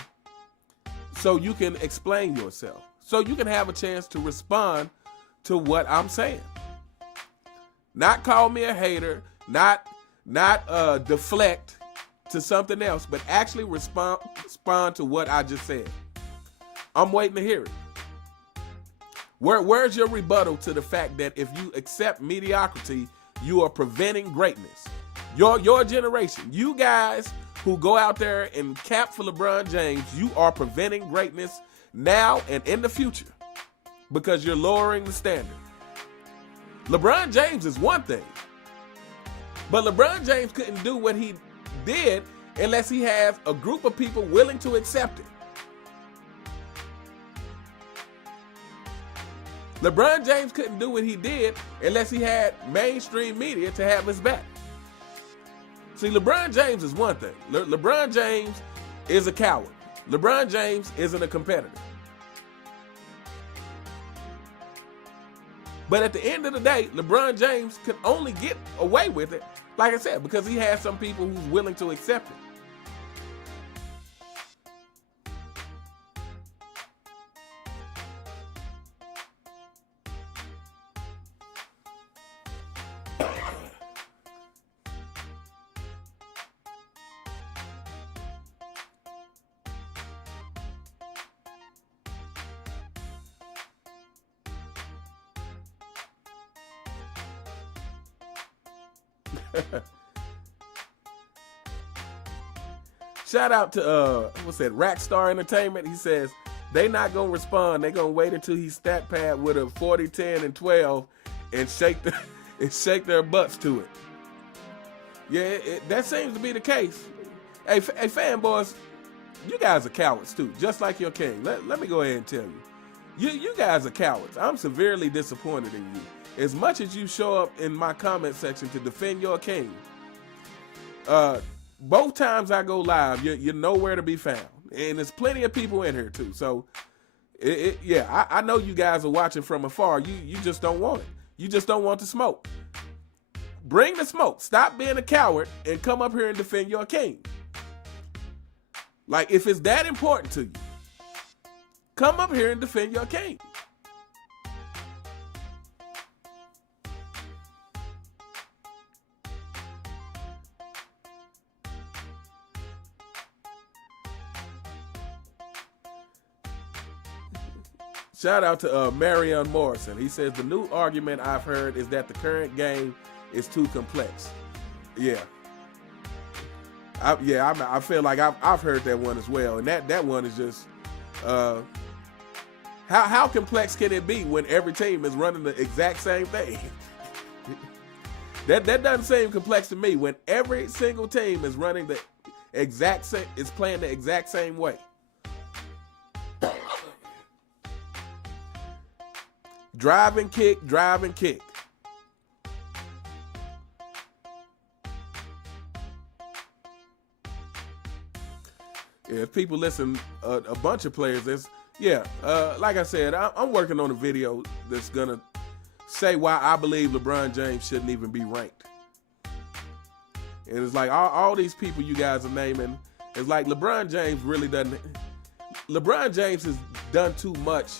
so you can explain yourself. So you can have a chance to respond to what I'm saying. Not call me a hater, not deflect to something else, but actually respond to what I just said. I'm waiting to hear it. Where's your rebuttal to the fact that if you accept mediocrity, you are preventing greatness? Your generation, you guys who go out there and cap for LeBron James, you are preventing greatness now and in the future because you're lowering the standard. LeBron James is one thing, but LeBron James couldn't do what he did unless he has a group of people willing to accept it. LeBron James couldn't do what he did unless he had mainstream media to have his back. See, LeBron James is one thing. LeBron James is a coward. LeBron James isn't a competitor. But at the end of the day, LeBron James can only get away with it, like I said, because he has some people who's willing to accept it. Shout out to what's that, Rackstar Entertainment. He says they not gonna respond. They gonna wait until he stat pad with a 40, 10, and 12 and shake their butts to it. Yeah, that seems to be the case. Hey, fanboys, you guys are cowards too, just like your king. Let me go ahead and tell you. You guys are cowards. I'm severely disappointed in you. As much as you show up in my comment section to defend your king, both times I go live, you're nowhere to be found. And there's plenty of people in here too. So, yeah, I know you guys are watching from afar. You just don't want it. You just don't want the smoke. Bring the smoke. Stop being a coward and come up here and defend your king. Like, if it's that important to you, come up here and defend your king. Shout out to Marion Morrison. He says, the new argument I've heard is that the current game is too complex. Yeah. I feel like I've heard that one as well. And that one is just, how complex can it be when every team is running the exact same thing? that doesn't seem complex to me when every single team is running the exact same, is playing the exact same way. Drive and kick. Yeah, if people listen, a bunch of players, like I said, I'm working on a video that's going to say why I believe LeBron James shouldn't even be ranked. And it's like all these people you guys are naming, it's like LeBron James really doesn't. LeBron James has done too much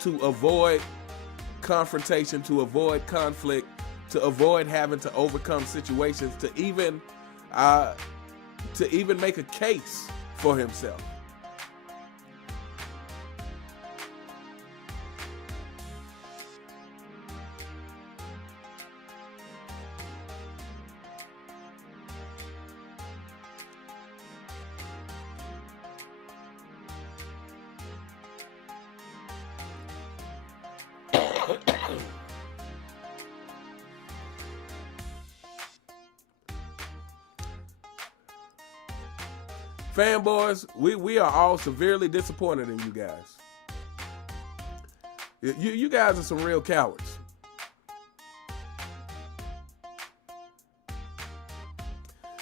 to avoid confrontation, to avoid conflict, to avoid having to overcome situations, to even make a case for himself. Fanboys, we are all severely disappointed in you guys. You guys are some real cowards.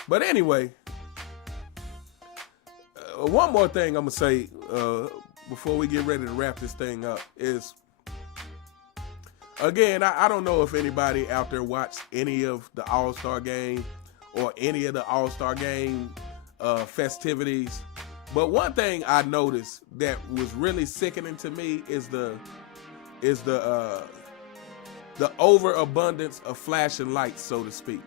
But anyway, one more thing I'm going to say before we get ready to wrap this thing up is, again, I don't know if anybody out there watched any of the All-Star game or any of the All-Star game festivities, but one thing I noticed that was really sickening to me is the overabundance of flashing lights, so to speak.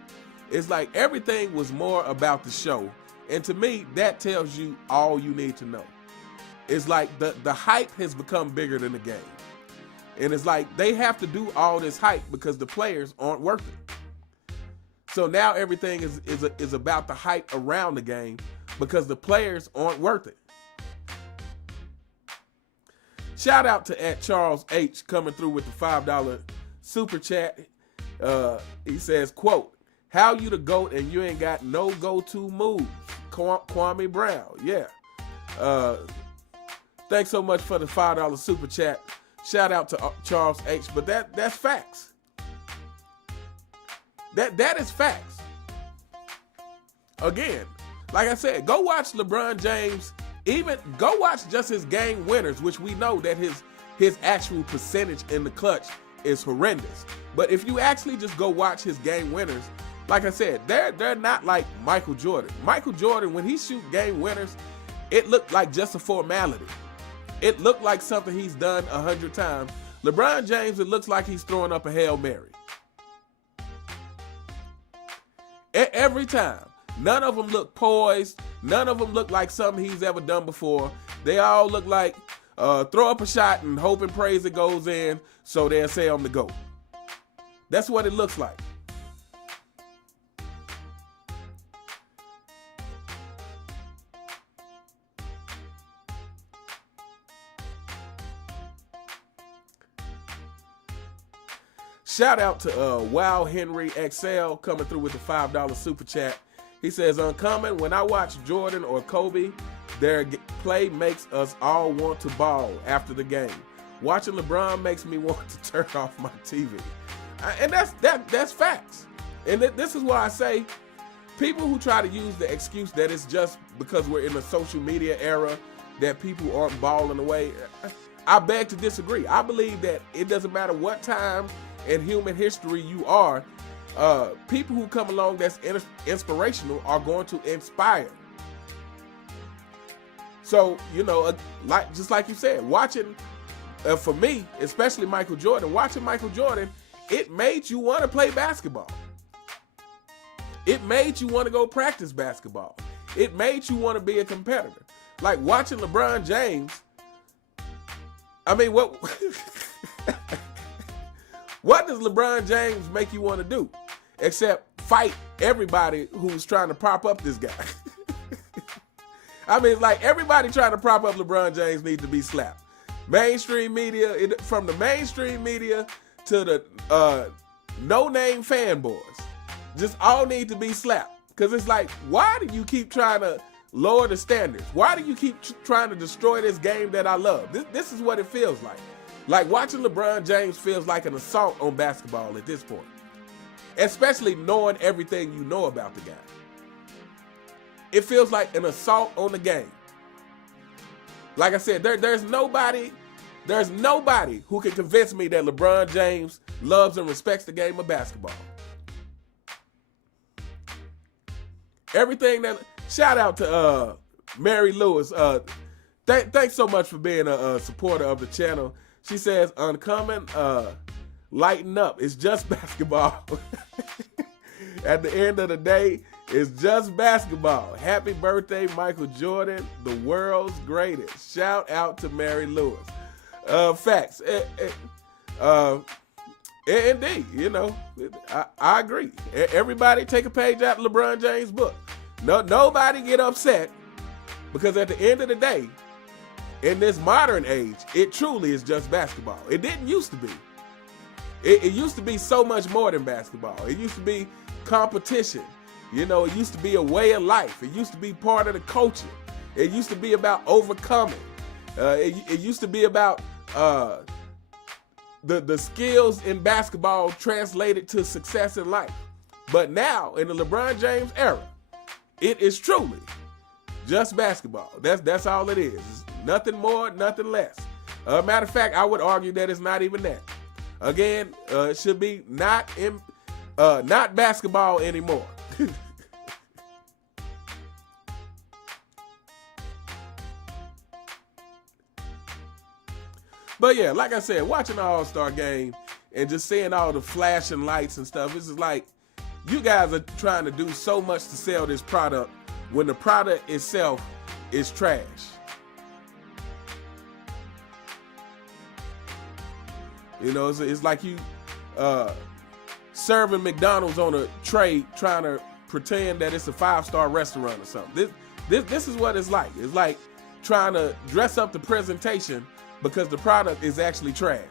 It's like everything was more about the show, and to me, that tells you all you need to know. It's like the hype has become bigger than the game, and it's like they have to do all this hype because the players aren't worth it. So now everything is about the hype around the game because the players aren't worth it. Shout out to @Charles H coming through with the $5 super chat. He says, quote, "How you the GOAT and you ain't got no go-to moves?" Kwame Brown. Yeah. Thanks so much for the $5 super chat. Shout out to Charles H. But that's facts. That is facts. Again, like I said, go watch LeBron James. Even go watch just his game winners, which we know that his actual percentage in the clutch is horrendous. But if you actually just go watch his game winners, like I said, they're not like Michael Jordan. Michael Jordan, when he shoot game winners, it looked like just a formality. It looked like something he's done 100 times. LeBron James, it looks like he's throwing up a Hail Mary. Every time. None of them look poised. None of them look like something he's ever done before. They all look like throw up a shot and hope and praise it goes in so they'll say I'm the GOAT. That's what it looks like. Shout out to Wow Henry XL coming through with the $5 super chat. He says, "Uncommon, when I watch Jordan or Kobe, their play makes us all want to ball after the game. Watching LeBron makes me want to turn off my TV." And that's facts. And this is why I say people who try to use the excuse that it's just because we're in a social media era that people aren't balling away, I beg to disagree. I believe that it doesn't matter what time in human history you are, people who come along that's inspirational are going to inspire. So, just like you said, watching, for me, especially Michael Jordan, watching Michael Jordan, it made you want to play basketball. It made you want to go practice basketball. It made you want to be a competitor. Like watching LeBron James, I mean, what does LeBron James make you want to do? Except fight everybody who's trying to prop up this guy. I mean, like everybody trying to prop up LeBron James needs to be slapped. Mainstream media, from the mainstream media to the no-name fanboys, just all need to be slapped. Because it's like, why do you keep trying to lower the standards? Why do you keep trying to destroy this game that I love? This is what it feels like. Like watching LeBron James feels like an assault on basketball at this point. Especially knowing everything you know about the guy. It feels like an assault on the game. Like I said, there's nobody who can convince me that LeBron James loves and respects the game of basketball. Everything that, shout out to Mary Lewis. Thanks so much for being a supporter of the channel. She says, "Uncommon, lighten up. It's just basketball." At the end of the day, it's just basketball. Happy birthday, Michael Jordan, the world's greatest. Shout out to Mary Lewis. Facts. Indeed, I agree. Everybody take a page out of LeBron James' book. Nobody get upset because at the end of the day, in this modern age, it truly is just basketball. It didn't used to be. It used to be so much more than basketball. It used to be competition. It used to be a way of life. It used to be part of the culture. It used to be about overcoming. It used to be about the skills in basketball translated to success in life. But now, in the LeBron James era, it is truly just basketball. That's all it is. Nothing more, nothing less. Matter of fact, I would argue that it's not even that. Again, it should be not basketball anymore. But yeah, like I said, watching the All-Star game and just seeing all the flashing lights and stuff, it's just like, you guys are trying to do so much to sell this product when the product itself is trash. You know, it's like you serving McDonald's on a tray trying to pretend that it's a 5-star restaurant or something. This is what it's like. It's like trying to dress up the presentation because the product is actually trash.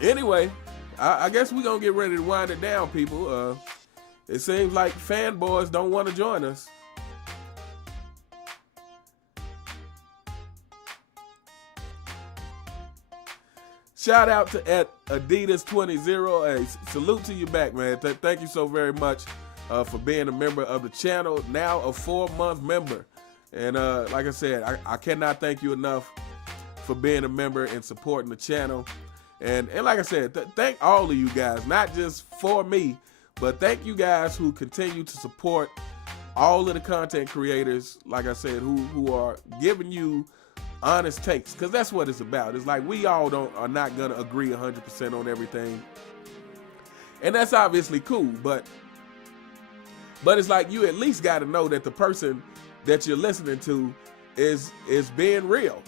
Anyway, I guess we're going to get ready to wind it down, people. It seems like fanboys don't want to join us. Shout out to at Adidas20. Hey, salute to you back, man. Thank you so very much for being a member of the channel. Now a 4-month member. And like I said, I cannot thank you enough for being a member and supporting the channel. And like I said, thank all of you guys, not just for me, but thank you guys who continue to support all of the content creators, like I said, who are giving you honest takes, because that's what it's about. It's like we all are not gonna agree 100% on everything, and that's obviously cool. But it's like you at least got to know that the person that you're listening to is being real.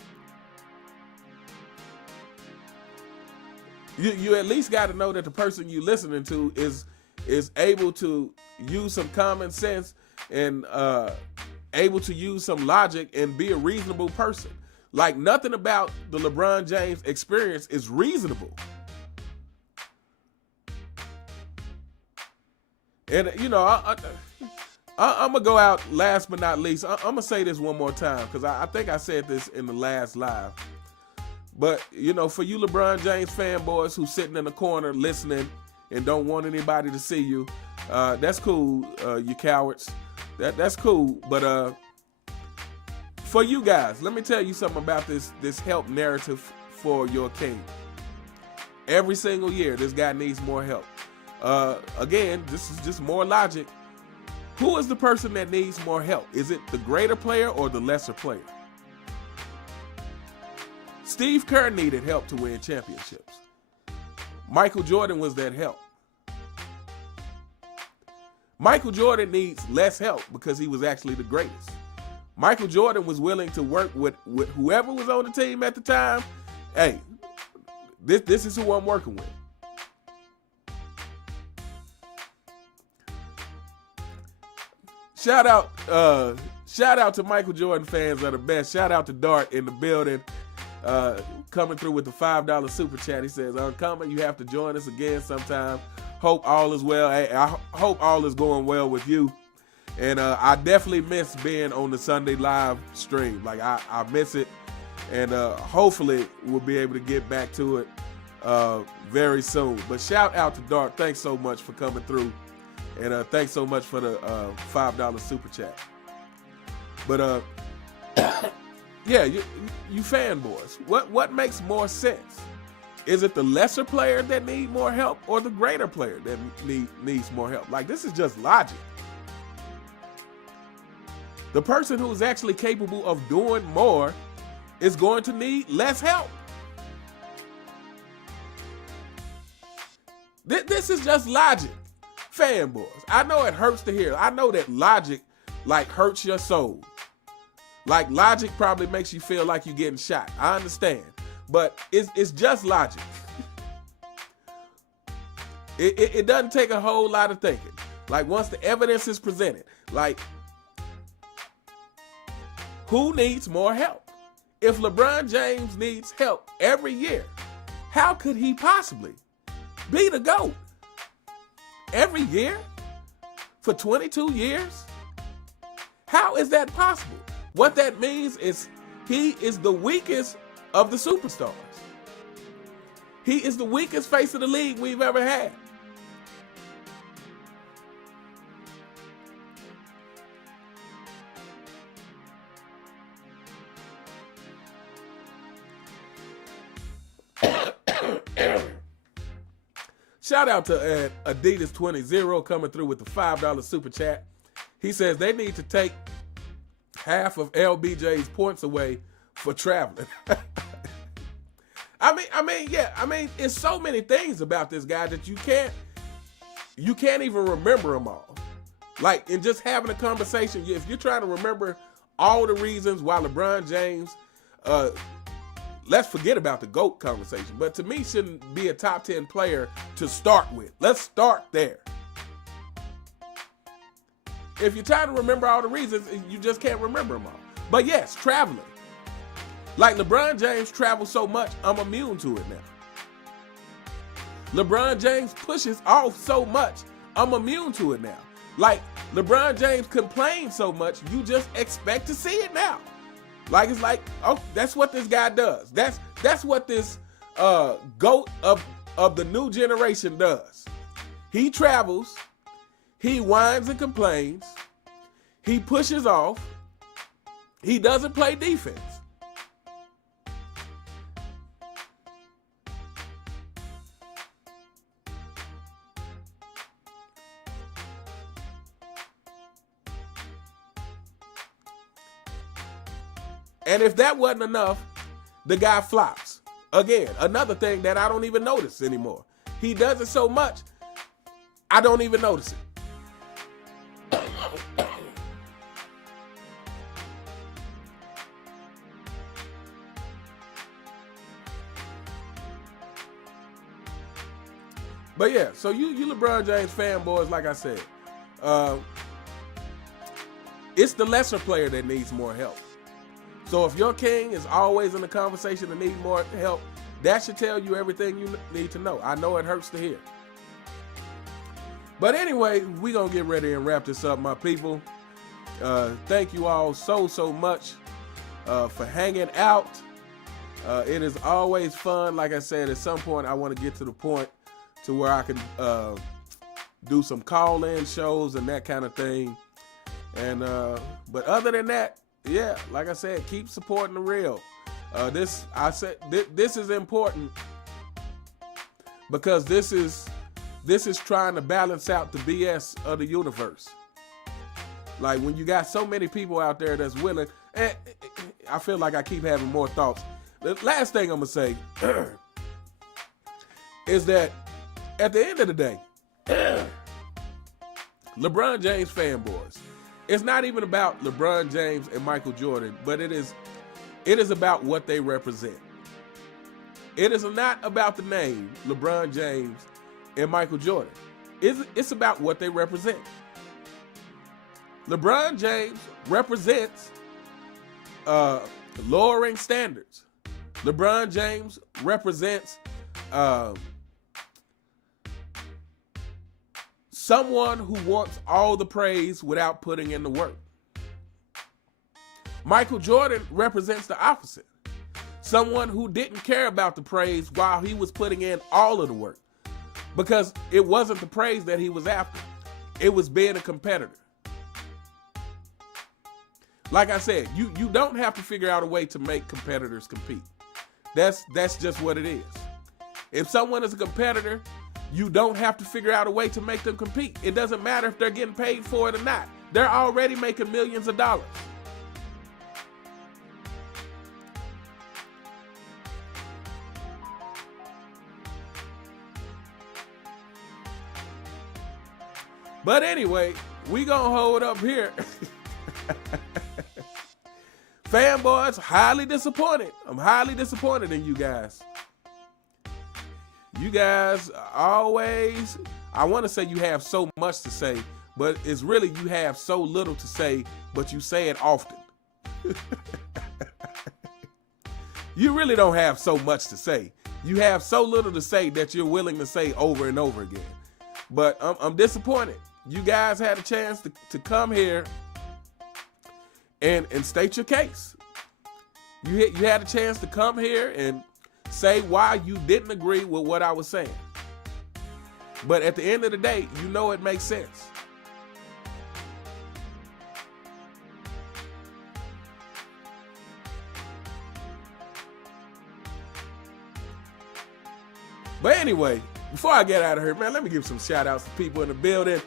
You at least got to know that the person you listening to is able to use some common sense and able to use some logic and be a reasonable person. Like, nothing about the LeBron James experience is reasonable. And, you know, I'm going to go out last but not least. I'm going to say this one more time because I think I said this in the last live. But, you know, for you LeBron James fanboys who sitting in the corner listening and don't want anybody to see you, that's cool, you cowards. That's cool. But for you guys, let me tell you something about this help narrative for your king. Every single year, this guy needs more help. Again, this is just more logic. Who is the person that needs more help? Is it the greater player or the lesser player? Steve Kerr needed help to win championships. Michael Jordan was that help. Michael Jordan needs less help because he was actually the greatest. Michael Jordan was willing to work with whoever was on the team at the time. Hey, this is who I'm working with. Shout out to Michael Jordan fans are the best. Shout out to Dart in the building. Coming through with the $5 super chat. He says, Uncommon, you have to join us again sometime. Hope all is well. Hey, I hope all is going well with you. And I definitely miss being on the Sunday live stream. Like, I miss it. And hopefully we'll be able to get back to it very soon. But shout out to Dart. Thanks so much for coming through. And thanks so much for the $5 super chat. But yeah, you fanboys, what makes more sense? Is it the lesser player that needs more help or the greater player that needs more help? Like, this is just logic. The person who's actually capable of doing more is going to need less help. This is just logic. Fanboys, I know it hurts to hear. I know that logic, like, hurts your soul. Like, logic probably makes you feel like you're getting shot. I understand. But it's just logic. It doesn't take a whole lot of thinking. Like, once the evidence is presented, like, who needs more help? If LeBron James needs help every year, How could he possibly be the GOAT? Every year? For 22 years? How is that possible? What that means is he is the weakest of the superstars. He is the weakest face of the league we've ever had. Shout out to Adidas20 coming through with the $5 super chat. He says they need to take half of LBJ's points away for traveling. I mean, it's so many things about this guy that you can't even remember them all. Like, in just having a conversation, if you're trying to remember all the reasons why LeBron James, let's forget about the GOAT conversation, but to me shouldn't be a top 10 player to start with. Let's start there. If you're trying to remember all the reasons, you just can't remember them all. But yes, traveling. Like LeBron James travels so much, I'm immune to it now. LeBron James pushes off so much, I'm immune to it now. Like LeBron James complains so much, you just expect to see it now. Like, it's like, oh, that's what this guy does. That's what this GOAT of the new generation does. He travels, he whines and complains, he pushes off, he doesn't play defense. And if that wasn't enough, the guy flops. Again, another thing that I don't even notice anymore. He does it so much, I don't even notice it. But yeah, so you LeBron James fanboys, like I said, it's the lesser player that needs more help. So if your king is always in the conversation and need more help, that should tell you everything you need to know. I know it hurts to hear. But anyway, we're going to get ready and wrap this up, my people. Thank you all so much for hanging out. It is always fun. Like I said, at some point, I want to get to the point to where I can do some call-in shows and that kind of thing. And but other than that, yeah, like I said, keep supporting the real. This is important because this is trying to balance out the BS of the universe. Like when you got so many people out there that's willing, and I feel like I keep having more thoughts. The last thing I'm gonna say is that at the end of the day, LeBron James fanboys, it's not even about LeBron James and Michael Jordan, but it is about what they represent. It is not about the name LeBron James and Michael Jordan. It's about what they represent. LeBron James represents lowering standards. LeBron James represents someone who wants all the praise without putting in the work. Michael Jordan represents the opposite. Someone who didn't care about the praise while he was putting in all of the work. Because it wasn't the praise that he was after. It was being a competitor. Like I said, you don't have to figure out a way to make competitors compete. That's just what it is. If someone is a competitor, you don't have to figure out a way to make them compete. It doesn't matter if they're getting paid for it or not. They're already making millions of dollars. But anyway, we gonna hold up here. Fanboys, highly disappointed. I'm highly disappointed in you guys. You guys always, I want to say you have so much to say, but it's really you have so little to say, but you say it often. You really don't have so much to say. You have so little to say that you're willing to say over and over again. But I'm disappointed. You guys had a chance to come here and state your case. You had a chance to come here and say why you didn't agree with what I was saying. But at the end of the day, you know it makes sense. But anyway, before I get out of here, man, let me give some shout outs to people in the building.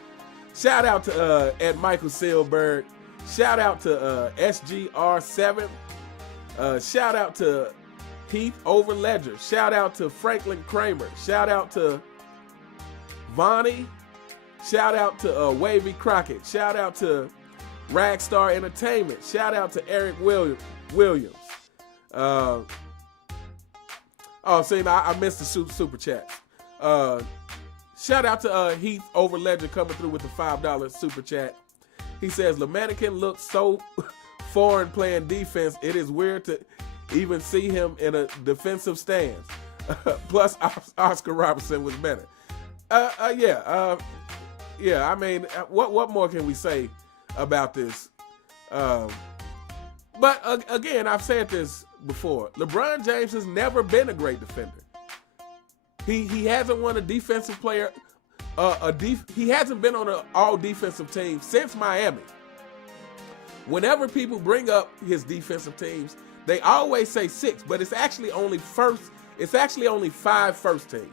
Shout out to Ed Michael Silberg. Shout out to SGR7. Shout out to Heath Overledger. Shout out to Franklin Kramer. Shout out to Vonnie. Shout out to Wavy Crockett. Shout out to Ragstar Entertainment. Shout out to Eric Williams. See, I missed the super chat. Shout out to Heath Overledger coming through with the $5 super chat. He says, LeManican looks so foreign playing defense, it is weird to even see him in a defensive stance. Plus, Oscar Robertson was better. Yeah, I mean, what more can we say about this? But again, I've said this before. LeBron James has never been a great defender. He hasn't won a defensive player. He hasn't been on an all defensive team since Miami. Whenever people bring up his defensive teams, they always say 6, but it's actually only 5 first teams.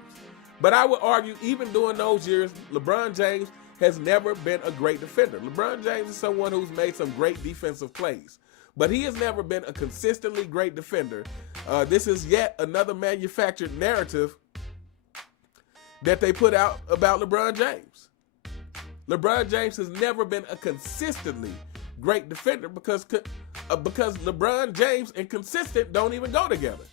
But I would argue, even during those years, LeBron James has never been a great defender. LeBron James is someone who's made some great defensive plays, but he has never been a consistently great defender. This is yet another manufactured narrative that they put out about LeBron James. LeBron James has never been a consistently great defender because LeBron James and consistent don't even go together.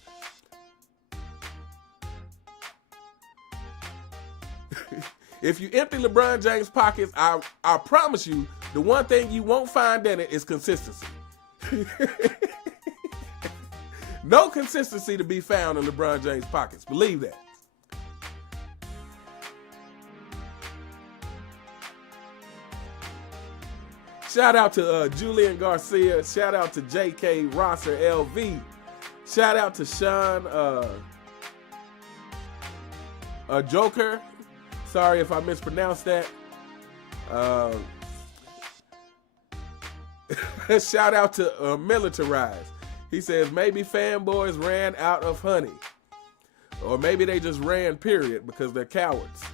If you empty LeBron James' pockets, I promise you, the one thing you won't find in it is consistency. No consistency to be found in LeBron James' pockets. Believe that. Shout out to Julian Garcia. Shout out to J.K. Rosser LV. Shout out to Sean Joker. Sorry if I mispronounced that. Shout out to Militarized. He says maybe fanboys ran out of honey. Or maybe they just ran, period, because they're cowards.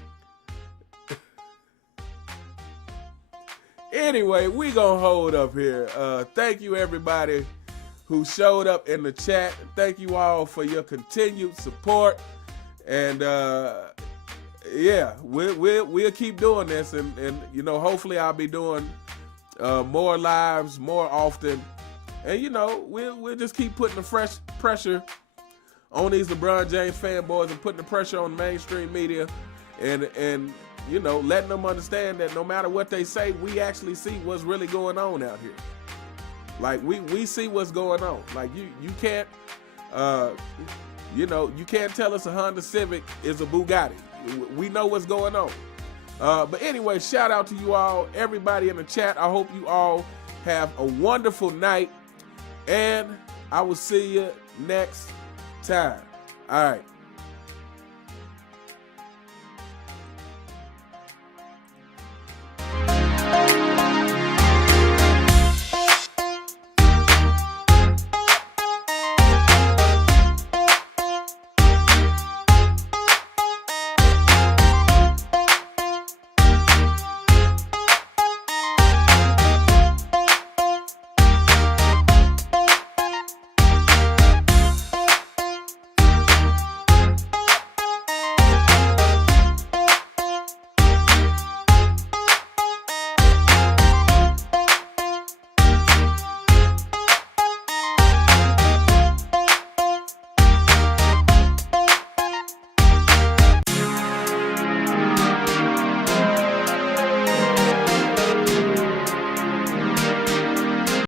Anyway, we gonna hold up here. Thank you everybody who showed up in the chat. Thank you all for your continued support. And yeah, we'll keep doing this, and you know, hopefully I'll be doing more lives more often. And you know, we'll just keep putting the fresh pressure on these LeBron James fanboys and putting the pressure on mainstream media, and you know, letting them understand that no matter what they say, we actually see what's really going on out here. Like we see what's going on. Like you can't you know, you can't tell us a Honda Civic is a Bugatti. We know what's going on. But anyway, shout out to you all, everybody in the chat. I hope you all have a wonderful night, and I will see you next time. All right.